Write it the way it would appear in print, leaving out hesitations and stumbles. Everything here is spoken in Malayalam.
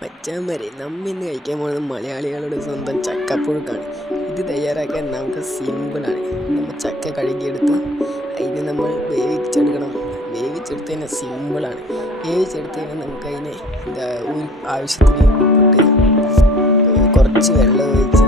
മച്ചാന്മാരെ നമ്മിന്ന് കഴിക്കാൻ പോകുന്നത് മലയാളികളുടെ സ്വന്തം ചക്കപ്പുഴുക്കാണ്. ഇത് തയ്യാറാക്കാൻ നമുക്ക് സിമ്പിളാണ്. നമ്മൾ ചക്ക കഴുകിയെടുത്ത് അതിനെ നമ്മൾ വേവിച്ചെടുക്കണം. വേവിച്ചെടുത്തതിന് സിമ്പിളാണ്. വേവിച്ചെടുത്തതിന് നമുക്കതിനെ ഒരു ആവശ്യത്തിന് ഉപ്പിട്ട് കുറച്ച് വെള്ളം ഒഴിച്ച്